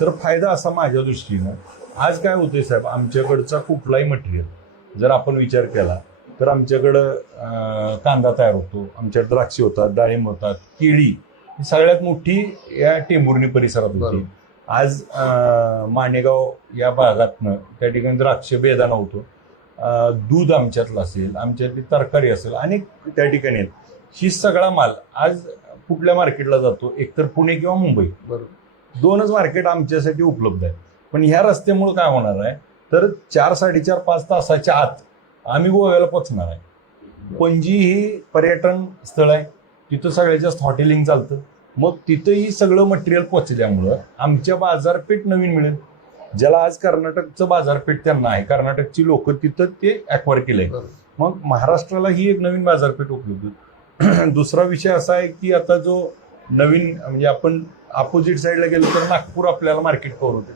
तर फायदा असा माझ्या दृष्टीनं, आज काय होतंय साहेब, आमच्याकडचा कुठलाही मटेरियल जर आपण विचार केला तर आमच्याकडं कांदा तयार होतो, आमच्याकडे द्राक्षे होतात, डाळिंब होतात, केळी ही सगळ्यात मोठी या टेंभुर्णी परिसरात होती. आज माणेगाव या भागातनं त्या ठिकाणी द्राक्ष बेदाणा होतो, दूध आमच्यातलं असेल, आमच्यातली तरकारी असेल, अनेक त्या ठिकाणी आहेत. ही सगळा माल आज कुठल्या मार्केटला जातो, एकतर पुणे किंवा मुंबई, दोनच मार्केट आमच्यासाठी उपलब्ध आहेत. पण ह्या रस्त्यामुळे काय होणार आहे तर 4-4.5 तासाच्या आत आम्ही गोव्याला पोचणार आहे. पणजी ही पर्यटन स्थळ आहे, तिथं सगळ्यात जास्त हॉटेलिंग चालतं. मग तिथंही सगळं मटेरियल पोचल्यामुळं आमच्या बाजारपेठ नवीन मिळेल. ज्याला आज कर्नाटकचं बाजारपेठ त्यांना आहे, कर्नाटकची लोक तिथं ते ॲक्वायर केलंय. मग महाराष्ट्राला ही एक नवीन बाजारपेठ उपलब्ध. दुसरा विषय असा आहे की आता जो नवीन म्हणजे आपण अपोजिट साईडला गेलो तर नागपूर आपल्याला मार्केट कव्हर होते.